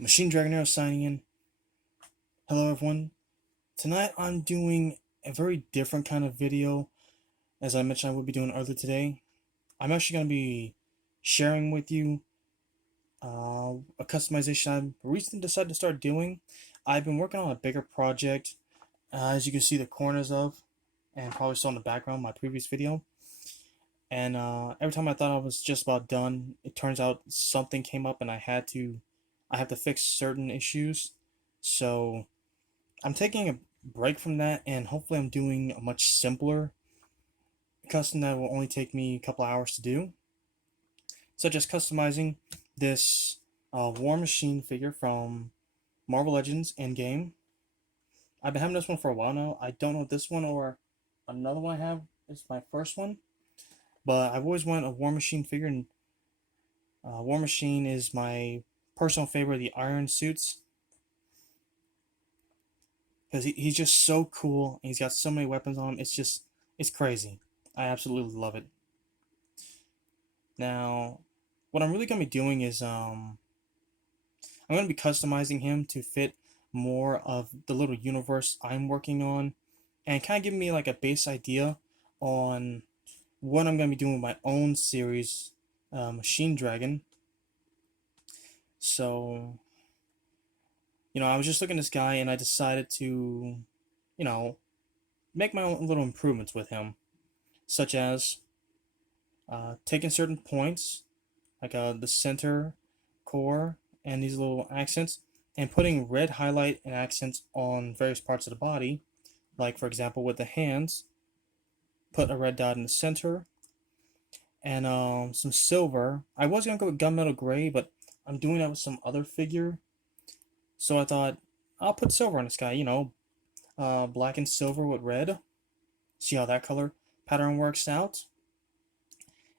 Dragon Nero signing in. Hello everyone. Tonight I'm doing a very different kind of video. As I mentioned I would be doing earlier today. I'm actually going to be sharing with you a customization I recently decided to start doing. I've been working on a bigger project, as you can see the corners of, and probably saw in the background my previous video. And every time I thought I was just about done, it turns out something came up and I have to fix certain issues. So I'm taking a break from that, and hopefully I'm doing a much simpler custom that will only take me a couple hours to do, such as customizing this War Machine figure from Marvel Legends Endgame. I've been having this one for a while now. I don't know if this one or another one I have is my first one, but I've always wanted a War Machine figure, and War Machine is my personal favorite of the Iron Suits because he's just so cool. And he's got so many weapons on him. It's crazy. I absolutely love it. Now, what I'm really gonna be doing is I'm gonna be customizing him to fit more of the little universe I'm working on, and kind of giving me like a base idea on what I'm gonna be doing with my own series, Machine Dragon. So, I was just looking at this guy and I decided to, you know, make my own little improvements with him, such as taking certain points, like the center core and these little accents, and putting red highlight and accents on various parts of the body. Like, for example, with the hands, put a red dot in the center, and some silver. I was going to go with gunmetal gray, but I'm doing that with some other figure. So I thought, I'll put silver on this guy, black and silver with red. See how that color pattern works out.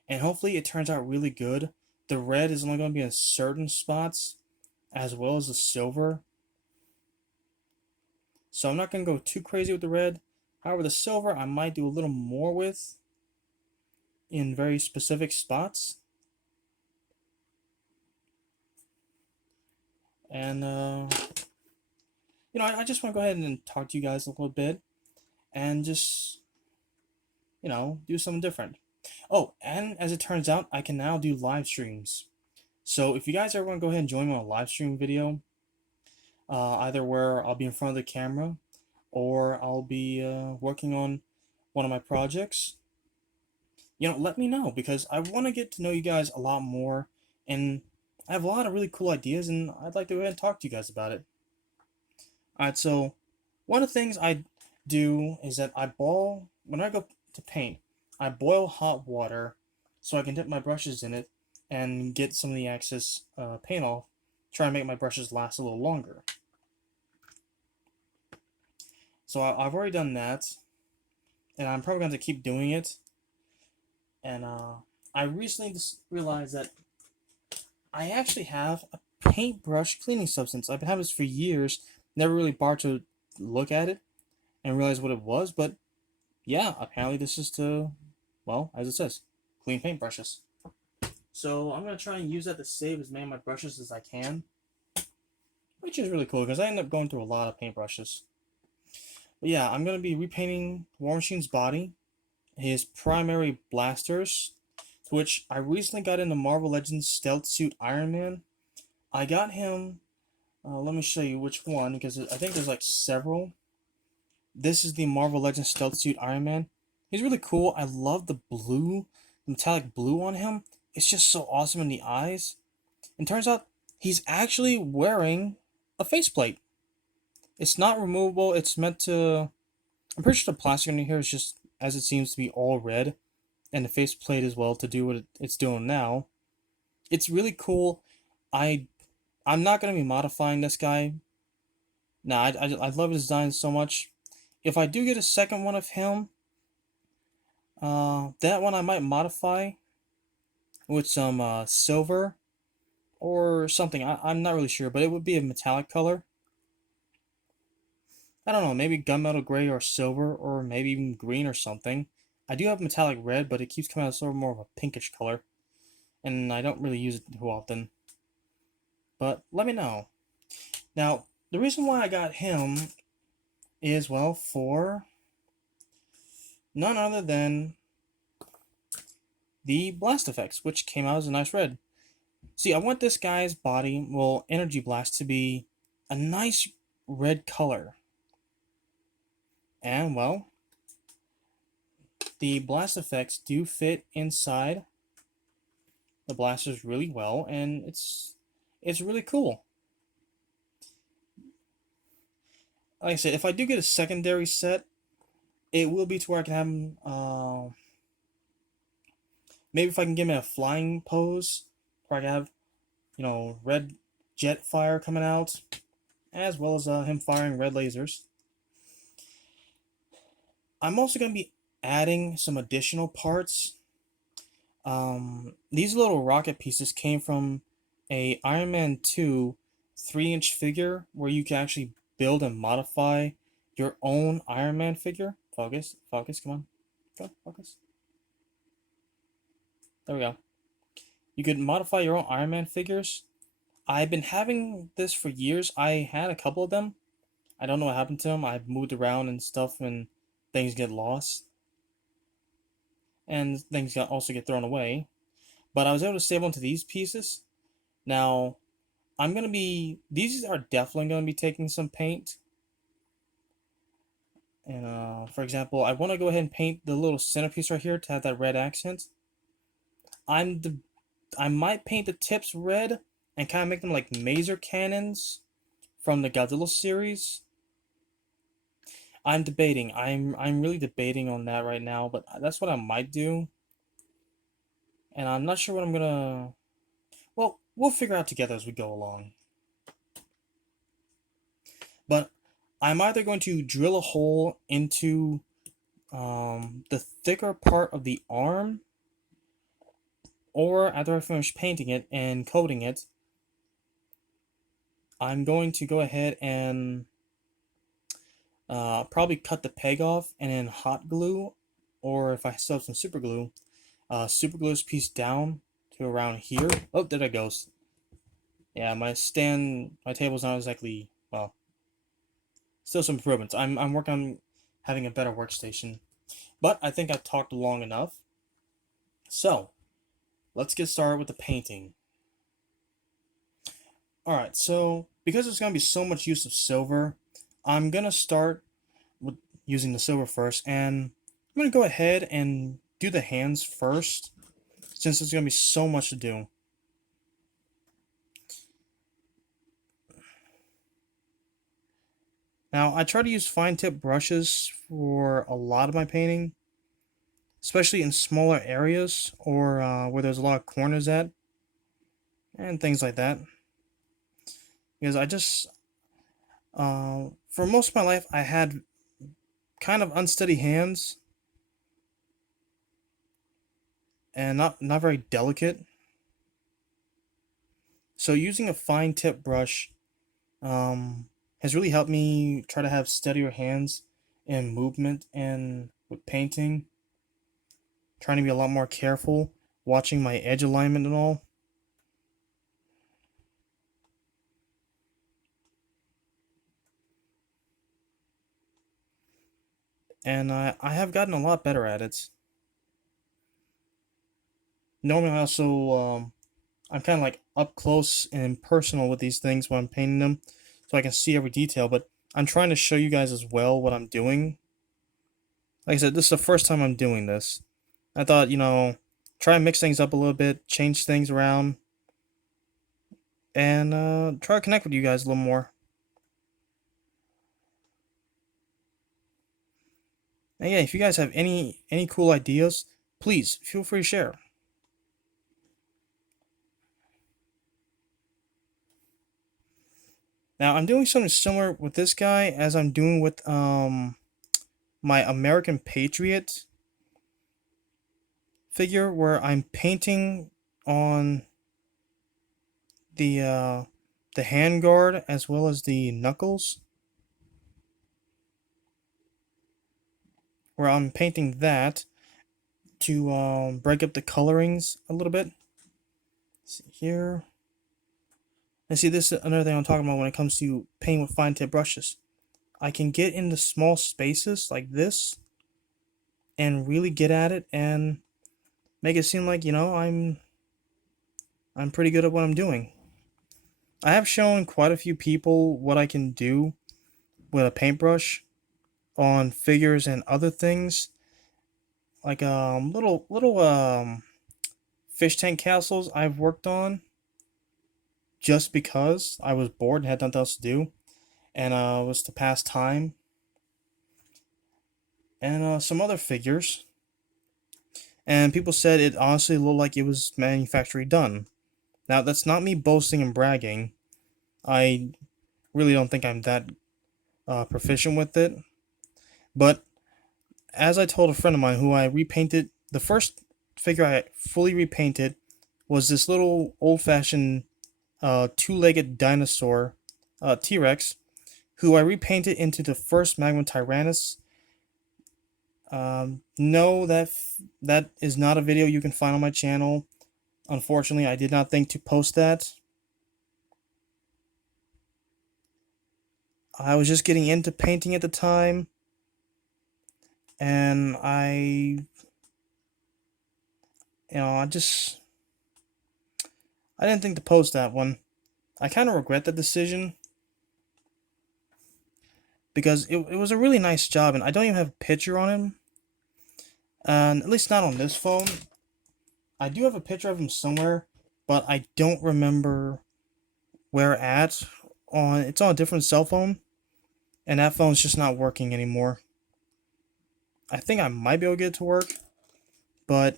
And hopefully it turns out really good. The red is only going to be in certain spots, as well as the silver. So I'm not going to go too crazy with the red. However, the silver I might do a little more with in very specific spots. And, I just want to go ahead and talk to you guys a little bit and just, do something different. Oh, and as it turns out, I can now do live streams. So if you guys ever want to go ahead and join me on a live stream video, either where I'll be in front of the camera or I'll be working on one of my projects, let me know, because I want to get to know you guys a lot more, and I have a lot of really cool ideas, and I'd like to go ahead and talk to you guys about it. Alright, so one of the things I do is that when I go to paint, I boil hot water so I can dip my brushes in it and get some of the excess paint off, try to make my brushes last a little longer. So I've already done that, and I'm probably going to keep doing it. And I recently just realized that I actually have a paintbrush cleaning substance. I've been having this for years, never really bothered to look at it and realize what it was, but yeah, apparently this is to, well, as it says, clean paintbrushes. So I'm going to try and use that to save as many of my brushes as I can, which is really cool because I end up going through a lot of paintbrushes. But yeah, I'm going to be repainting War Machine's body, his primary blasters, which I recently got in the Marvel Legends Stealth Suit Iron Man. I got him, let me show you which one, because I think there's like several. This is the Marvel Legends Stealth Suit Iron Man. He's really cool. I love the blue, the metallic blue on him. It's just so awesome in the eyes. And turns out he's actually wearing a faceplate. It's not removable. It's meant to... I'm pretty sure the plastic in here is just, as it seems to be, all red. And the faceplate as well to do what it's doing now. It's really cool. I'm not going to be modifying this guy. Nah, I love his design so much. If I do get a second one of him, that one I might modify with some silver or something. I'm not really sure, but it would be a metallic color. I don't know, maybe gunmetal gray or silver, or maybe even green or something. I do have metallic red, but it keeps coming out sort of more of a pinkish color, and I don't really use it too often. But let me know. Now, the reason why I got him is, well, for none other than the blast effects, which came out as a nice red. See, I want this guy's body, well, energy blast, to be a nice red color. And, well, the blast effects do fit inside the blasters really well, and it's really cool. Like I said, if I do get a secondary set, it will be to where I can have him, maybe if I can get him in a flying pose, where I can have, red jet fire coming out, as well as him firing red lasers. I'm also going to be adding some additional parts. These little rocket pieces came from a Iron Man 2 3-inch figure where you can actually build and modify your own Iron Man figure. Focus, come on. Go, focus. There we go. You could modify your own Iron Man figures. I've been having this for years. I had a couple of them. I don't know what happened to them. I've moved around and stuff and things get lost. And things also get thrown away. But I was able to save onto these pieces. Now, these are definitely going to be taking some paint. And for example, I want to go ahead and paint the little centerpiece right here to have that red accent. I might paint the tips red and kind of make them like maser cannons from the Godzilla series. I'm debating. I'm really debating on that right now, but that's what I might do. And I'm not sure what I'm gonna. Well, we'll figure out together as we go along. But I'm either going to drill a hole into the thicker part of the arm, or after I finish painting it and coating it, I'm going to go ahead and probably cut the peg off and then hot glue, or if I still have some super glue this piece down to around here. Oh, there it goes. Yeah, my table's not exactly, well, still some improvements. I'm working on having a better workstation. But I think I've talked long enough. So, let's get started with the painting. Alright, so because there's going to be so much use of silver, I'm going to start with using the silver first, and I'm going to go ahead and do the hands first, since there's going to be so much to do. Now, I try to use fine tip brushes for a lot of my painting, especially in smaller areas or where there's a lot of corners at, and things like that. Because for most of my life, I had kind of unsteady hands and not very delicate. So using a fine tip brush has really helped me try to have steadier hands in movement and with painting. Trying to be a lot more careful, watching my edge alignment and all. And I have gotten a lot better at it. Normally, I'm kind of like up close and personal with these things when I'm painting them, so I can see every detail. But I'm trying to show you guys as well what I'm doing. Like I said, this is the first time I'm doing this. I thought, try and mix things up a little bit, change things around, and try to connect with you guys a little more. And yeah, if you guys have any cool ideas, please feel free to share. Now I'm doing something similar with this guy as I'm doing with my American Patriot figure, where I'm painting on the handguard as well as the knuckles, where I'm painting that to break up the colorings a little bit. Let's see here. And see, this is another thing I'm talking about when it comes to painting with fine tip brushes. I can get into small spaces like this and really get at it and make it seem like, I'm pretty good at what I'm doing. I have shown quite a few people what I can do with a paintbrush on figures and other things, like little fish tank castles I've worked on just because I was bored and had nothing else to do, and was to pass time, and some other figures. And people said it honestly looked like it was manufacturing done. Now that's not me boasting and bragging. I really don't think I'm that proficient with it, but as I told a friend of mine who I repainted, the first figure I fully repainted was this little old-fashioned two-legged dinosaur, T-Rex, who I repainted into the first Magma Tyrannus. No, that is not a video you can find on my channel. Unfortunately, I did not think to post that. I was just getting into painting at the time, and I didn't think to post that one. I kind of regret that decision because it was a really nice job, and I don't even have a picture on him, and at least not on this phone. I do have a picture of him somewhere, but I don't remember where at. It's on a different cell phone, and that phone's just not working anymore. I think I might be able to get it to work, but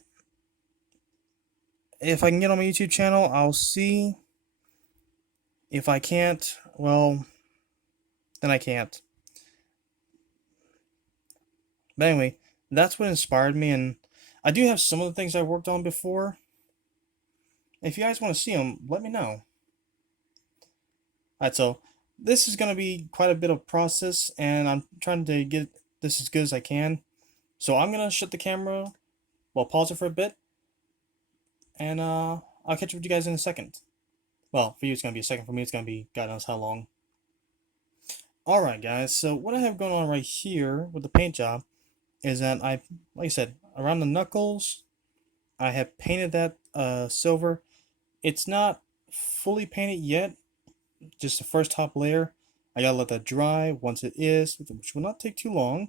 if I can get on my YouTube channel, I'll see. If I can't, well, then I can't. But anyway, that's what inspired me, and I do have some of the things I worked on before. If you guys want to see them, let me know. Alright, so this is going to be quite a bit of process, and I'm trying to get this as good as I can. So I'm going to shut the camera, well, pause it for a bit, and I'll catch up with you guys in a second. Well, for you it's going to be a second, for me it's going to be God knows how long. Alright guys, so what I have going on right here with the paint job is that like I said, around the knuckles, I have painted that silver. It's not fully painted yet, just the first top layer. I gotta let that dry. Once it is, which will not take too long,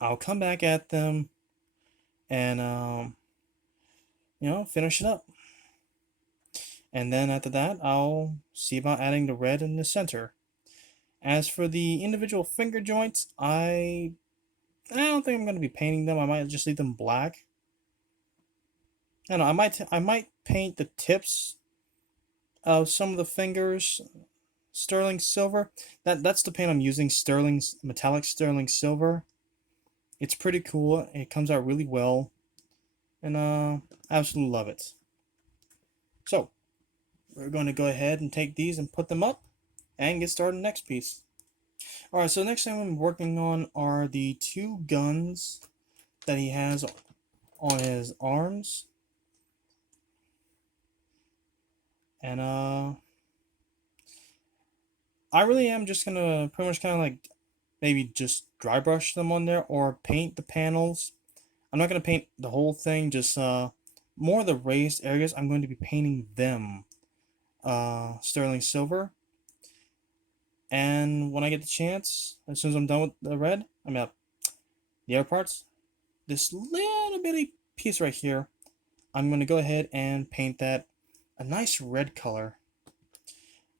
I'll come back at them and finish it up. And then after that, I'll see about adding the red in the center. As for the individual finger joints, I don't think I'm going to be painting them. I might just leave them black. I don't know. I might paint the tips of some of the fingers sterling silver. That's the paint I'm using. Metallic sterling silver. It's pretty cool. It comes out really well, and I absolutely love it. So we're going to go ahead and take these and put them up, and get started on the next piece. Alright, so the next thing I'm working on are the two guns that he has on his arms. And I really am just gonna pretty much kind of like maybe just dry brush them on there or paint the panels. I'm not gonna paint the whole thing, just more of the raised areas. I'm going to be painting them sterling silver. And when I get the chance, as soon as I'm done with the red, the other parts, this little bitty piece right here, I'm going to go ahead and paint that a nice red color.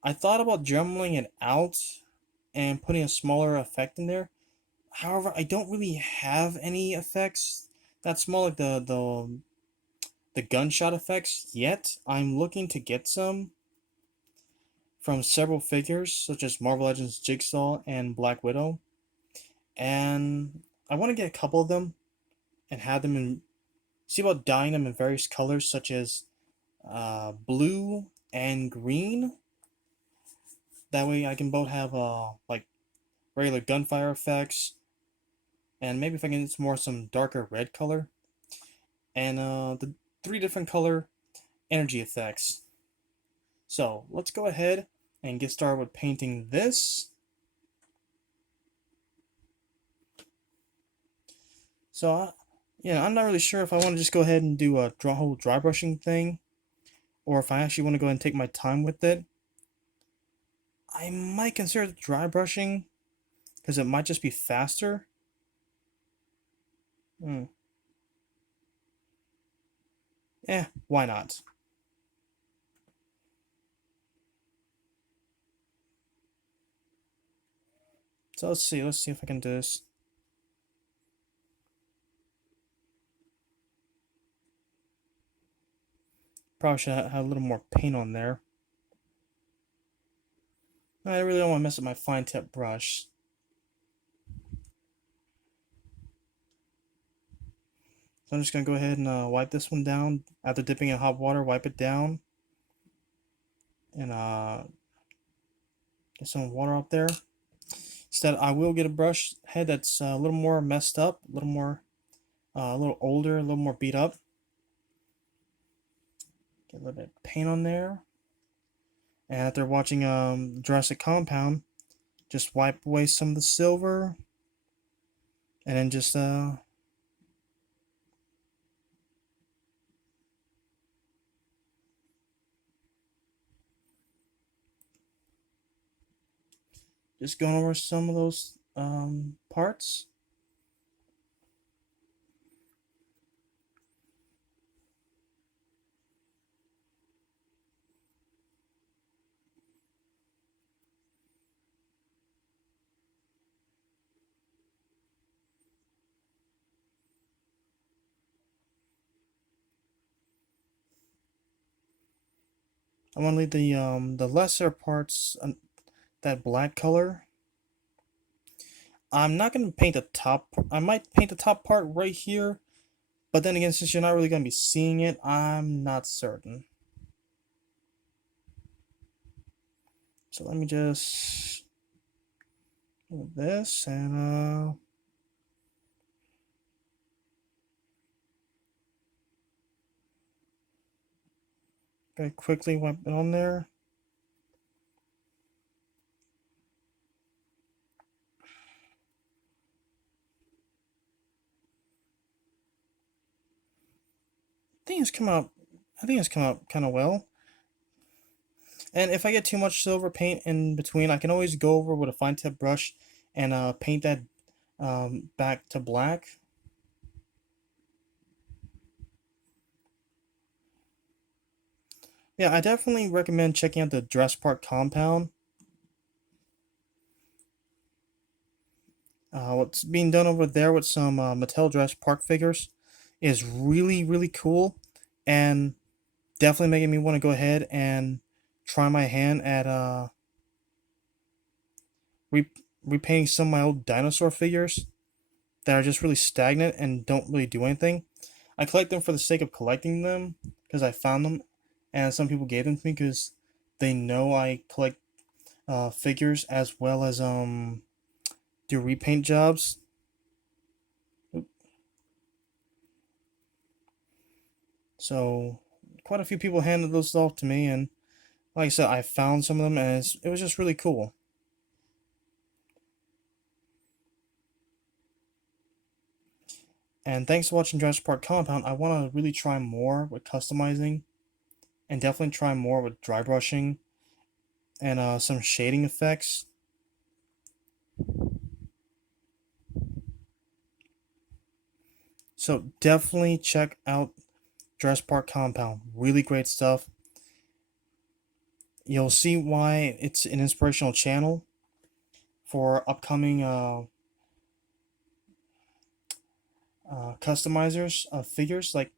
I thought about jumbling it out and putting a smaller effect in there. However, I don't really have any effects that small, like the gunshot effects yet. I'm looking to get some from several figures, such as Marvel Legends Jigsaw and Black Widow. And I want to get a couple of them and have them in, see about dyeing them in various colors, such as blue and green. That way I can both have like regular gunfire effects, and maybe if I can get some darker red color, and the 3 different color energy effects. So let's go ahead and get started with painting this. So yeah, I'm not really sure if I want to just go ahead and do a whole dry brushing thing, or if I actually want to go ahead and take my time with it. I might consider dry brushing because it might just be faster. Why not? So let's see if I can do this. Probably should have a little more paint on there. I really don't want to mess up my fine tip brush. So I'm just going to go ahead and wipe this one down. After dipping in hot water, wipe it down. And get some water up there. Instead, I will get a brush head that's a little more messed up, a little older, a little more beat up. Get a little bit of paint on there. And after watching Jurassic Compound, just wipe away some of the silver. And then just going over some of those parts. I want to leave the lesser parts, that black color. I'm not going to paint the top. I might paint the top part right here, but then again, since you're not really going to be seeing it, I'm not certain. So let me just do this and very quickly wipe it on there. I think it's come out kind of well. And if I get too much silver paint in between, I can always go over with a fine tip brush and paint that back to black. Yeah, I definitely recommend checking out the Jurassic Park compound. What's being done over there with some Mattel Jurassic Park figures is really, really cool, and definitely making me want to go ahead and try my hand at re- repainting some of my old dinosaur figures that are just really stagnant and don't really do anything. I collect them for the sake of collecting them because I found them, and some people gave them to me because they know I collect figures as well as do repaint jobs. So quite a few people handed those off to me, and like I said, I found some of them, and it was just really cool. And thanks for watching Jurassic Park Compound. I want to really try more with customizing, and definitely try more with dry brushing and some shading effects. So definitely check out Jurassic Park Compound. Really great stuff. You'll see why it's an inspirational channel for upcoming customizers of figures. Like,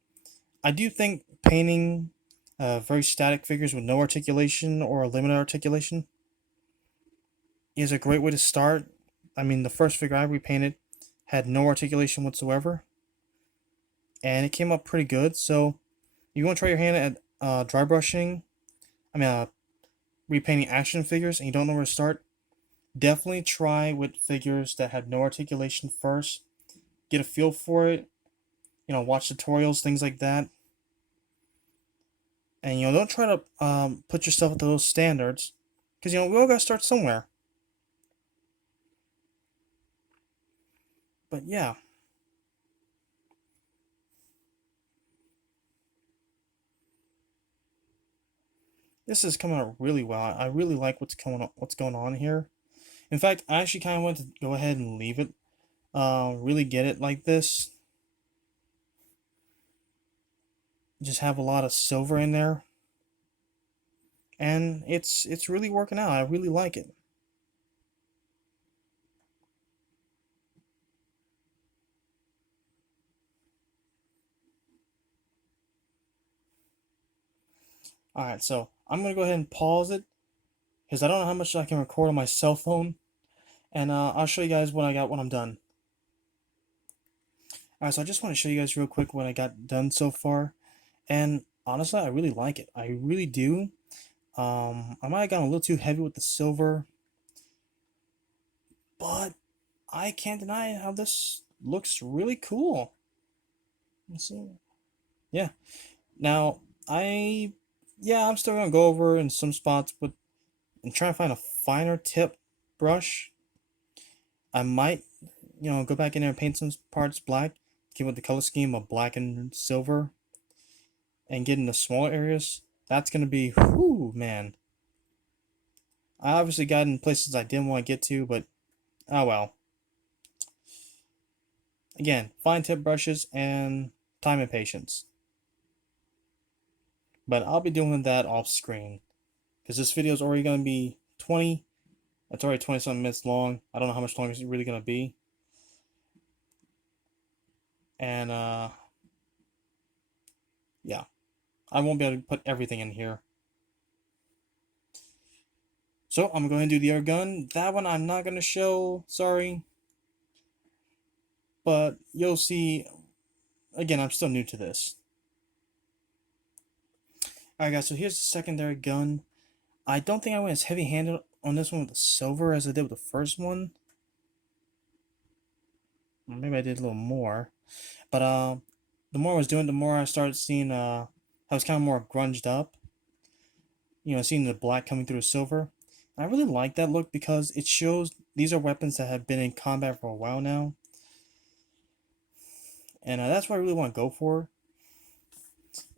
I do think painting very static figures with no articulation or limited articulation is a great way to start. I mean, the first figure I repainted had no articulation whatsoever, and it came up pretty good. So, you want to try your hand at dry brushing, I mean, repainting action figures, and you don't know where to start, definitely try with figures that have no articulation first. Get a feel for it. Watch tutorials, things like that. And don't try to put yourself to those standards, because we all gotta start somewhere. But yeah, this is coming out really well. I really like what's going on here. In fact, I actually kind of want to go ahead and leave it, really get it like this. Just have a lot of silver in there, and it's really working out. I really like it. All right, so I'm gonna go ahead and pause it because I don't know how much I can record on my cell phone, and I'll show you guys what I got when I'm done. All right, so I just want to show you guys real quick what I got done so far, and honestly, I really like it. I really do. I might have gone a little too heavy with the silver, but I can't deny how this looks really cool. Let's see. Yeah. Now, I'm still gonna go over in some spots, but and try to find a finer tip brush. I might, go back in there and paint some parts black, give it the color scheme of black and silver, and get in the smaller areas. That's gonna be, whoo, man. I obviously got in places I didn't want to get to, but oh well. Again, fine tip brushes and time and patience. But I'll be doing that off screen because this video is already gonna be 20. It's already 20 something minutes long. I don't know how much longer it's really gonna be. And yeah, I won't be able to put everything in here. So I'm going to do the other gun. That one I'm not gonna show. Sorry, but you'll see. Again, I'm still new to this. Alright guys, so here's the secondary gun. I don't think I went as heavy-handed on this one with the silver as I did with the first one. Maybe I did a little more. But the more I was doing, the more I started seeing I was kind of more grunged up. Seeing the black coming through the silver. I really like that look because it shows these are weapons that have been in combat for a while now. And that's what I really want to go for.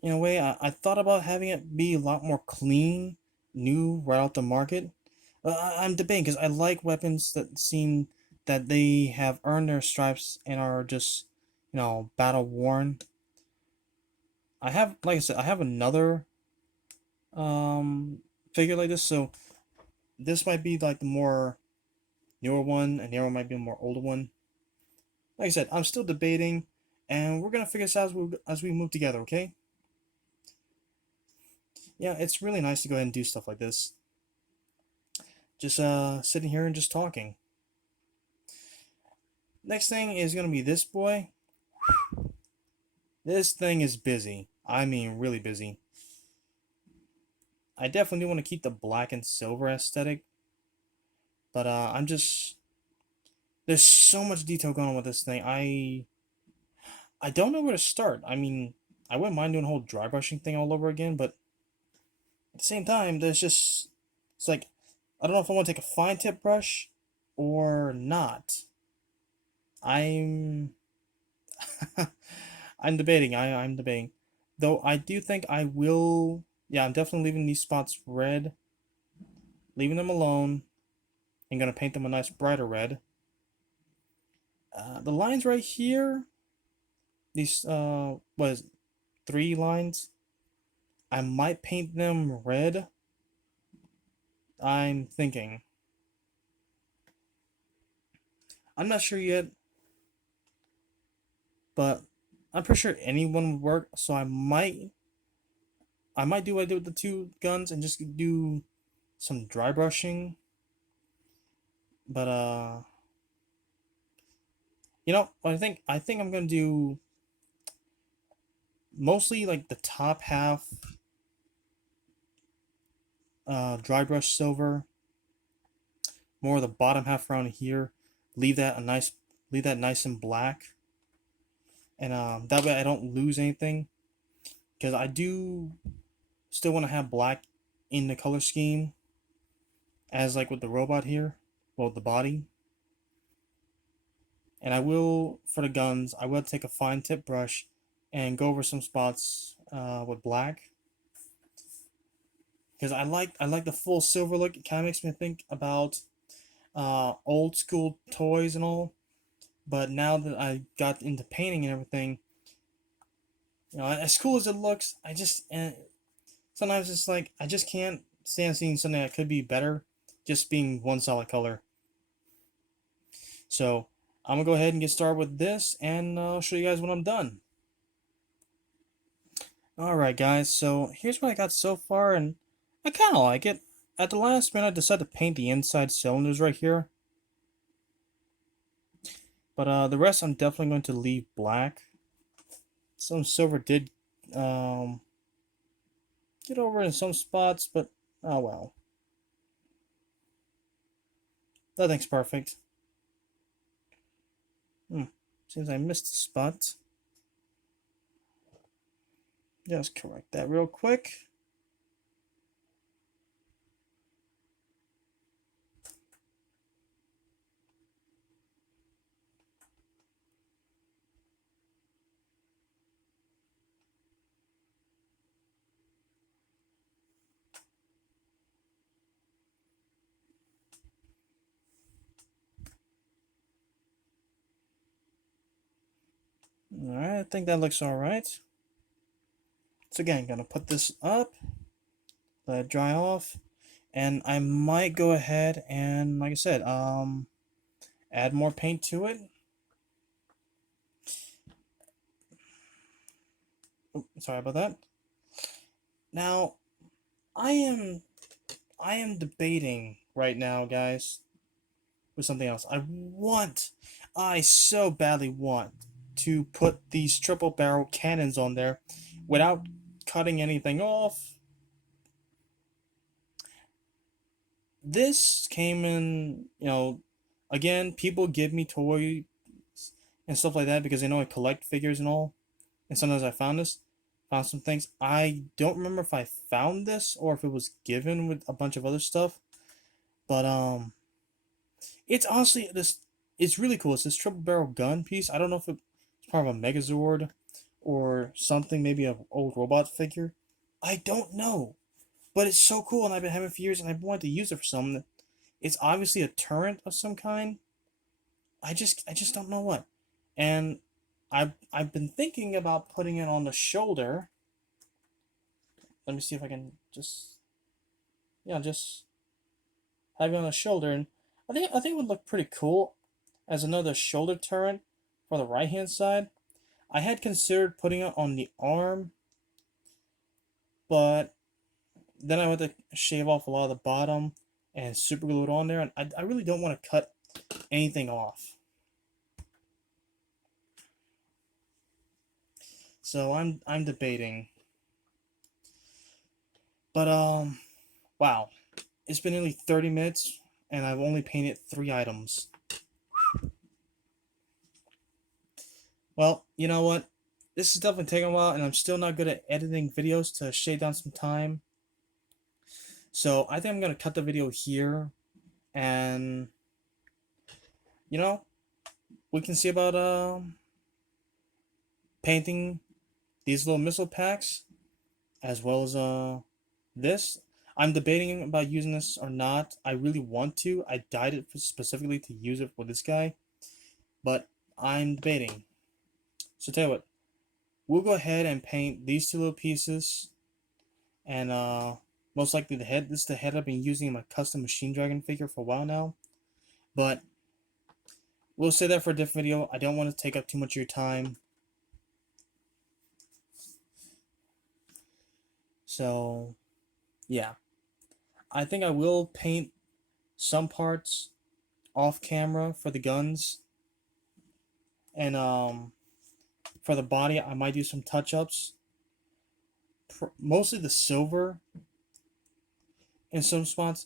In a way, I thought about having it be a lot more clean, new, right out the market. I'm debating because I like weapons that seem that they have earned their stripes and are just, battle worn. I have, like I said, I have another figure like this, so this might be like the more newer one, and the other one might be a more older one. Like I said, I'm still debating, and we're gonna figure this out as we move together. Okay? Yeah, it's really nice to go ahead and do stuff like this. Just sitting here and just talking. Next thing is gonna be this boy. This thing is busy. I mean, really busy. I definitely do want to keep the black and silver aesthetic, but I'm just there's so much detail going on with this thing. I don't know where to start. I mean, I wouldn't mind doing a whole dry brushing thing all over again, but at the same time, it's like I don't know if I want to take a fine tip brush or not. I'm I'm debating. I'm debating. Though I do think I will. Yeah, I'm definitely leaving these spots red, leaving them alone, and gonna paint them a nice brighter red. The lines right here, these what is it, 3 lines? I might paint them red. I'm thinking. I'm not sure yet, but I'm pretty sure anyone would work. So I might do what I did with the 2 guns and just do some dry brushing. But I think I'm gonna do mostly like the top half dry brush silver, more of the bottom half around here. Leave that a nice, leave that nice and black, and that way I don't lose anything. Because I do still want to have black in the color scheme, as like with the robot here, well, the body. And I will, for the guns, I will take a fine tip brush and go over some spots with black, because I like the full silver look. It kind of makes me think about old school toys and all. But now that I got into painting and everything, as cool as it looks, sometimes it's like I just can't stand seeing something that could be better, just being one solid color. So I'm gonna go ahead and get started with this, and I'll show you guys when I'm done. Alright guys, so here's what I got so far, and I kinda like it. At the last minute I decided to paint the inside cylinders right here. But the rest I'm definitely going to leave black. Some silver did get over in some spots, but oh well. Nothing's perfect. Seems I missed a spot. Just correct that real quick. Alright, I think that looks alright. So again, gonna put this up, let it dry off, and I might go ahead and, like I said, add more paint to it. Oh, sorry about that. Now, I am debating right now, guys, with something else. I so badly want to put these triple barrel cannons on there without cutting anything off. This came in, again, people give me toys and stuff like that because they know I collect figures and all. And sometimes I found some things. I don't remember if I found this or if it was given with a bunch of other stuff. But it's honestly this. It's really cool. It's this triple barrel gun piece. I don't know if it's part of a Megazord or something. Maybe an old robot figure. I don't know. But it's so cool, and I've been having it for years, and I've wanted to use it for something. It's obviously a turret of some kind. I just don't know what. And I've been thinking about putting it on the shoulder. Let me see if I can just have it on the shoulder, and I think it would look pretty cool as another shoulder turret for the right hand side. I had considered putting it on the arm, but then I went to shave off a lot of the bottom and super glue it on there, and I really don't want to cut anything off. So I'm debating. But wow. It's been nearly 30 minutes and I've only painted 3 items. Well, you know what? This is definitely taking a while and I'm still not good at editing videos to shave down some time. So I think I'm gonna cut the video here, and you know, we can see about painting these little missile packs as well as this. I'm debating about using this or not. I really want to. I dyed it specifically to use it for this guy, but I'm debating. So tell you what, we'll go ahead and paint these 2 little pieces, and most likely the head. This is the head I've been using in my custom Machine Dragon figure for a while now, but we'll say that for a different video. I don't want to take up too much of your time. So, yeah. I think I will paint some parts off camera for the guns. And for the body, I might do some touch-ups. Mostly the silver in some spots.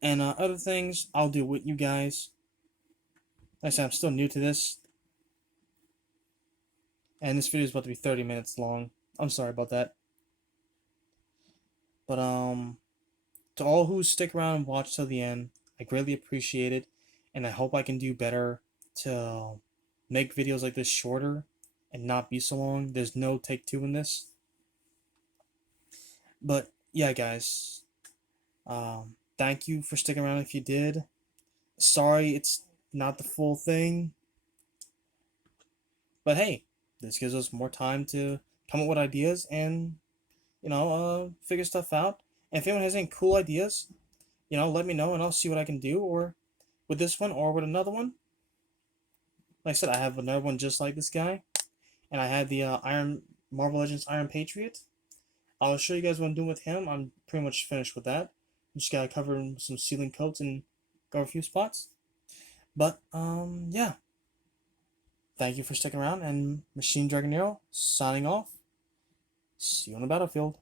And other things, I'll do with you guys. Like I said, I'm still new to this. And this video is about to be 30 minutes long. I'm sorry about that. But to all who stick around and watch till the end, I greatly appreciate it, and I hope I can do better to make videos like this shorter and not be so long. There's no take two in this. But yeah, guys, thank you for sticking around if you did. Sorry it's not the full thing, but hey, this gives us more time to come up with ideas and figure stuff out. And if anyone has any cool ideas, let me know and I'll see what I can do, or with this one or with another one. Like I said, I have another one just like this guy, and I had the Iron Marvel Legends Iron Patriot. I'll show you guys what I'm doing with him. I'm pretty much finished with that. I just gotta cover some sealing coats and go a few spots. But yeah. Thank you for sticking around, and Machine Dragon Nero signing off. See you on the battlefield.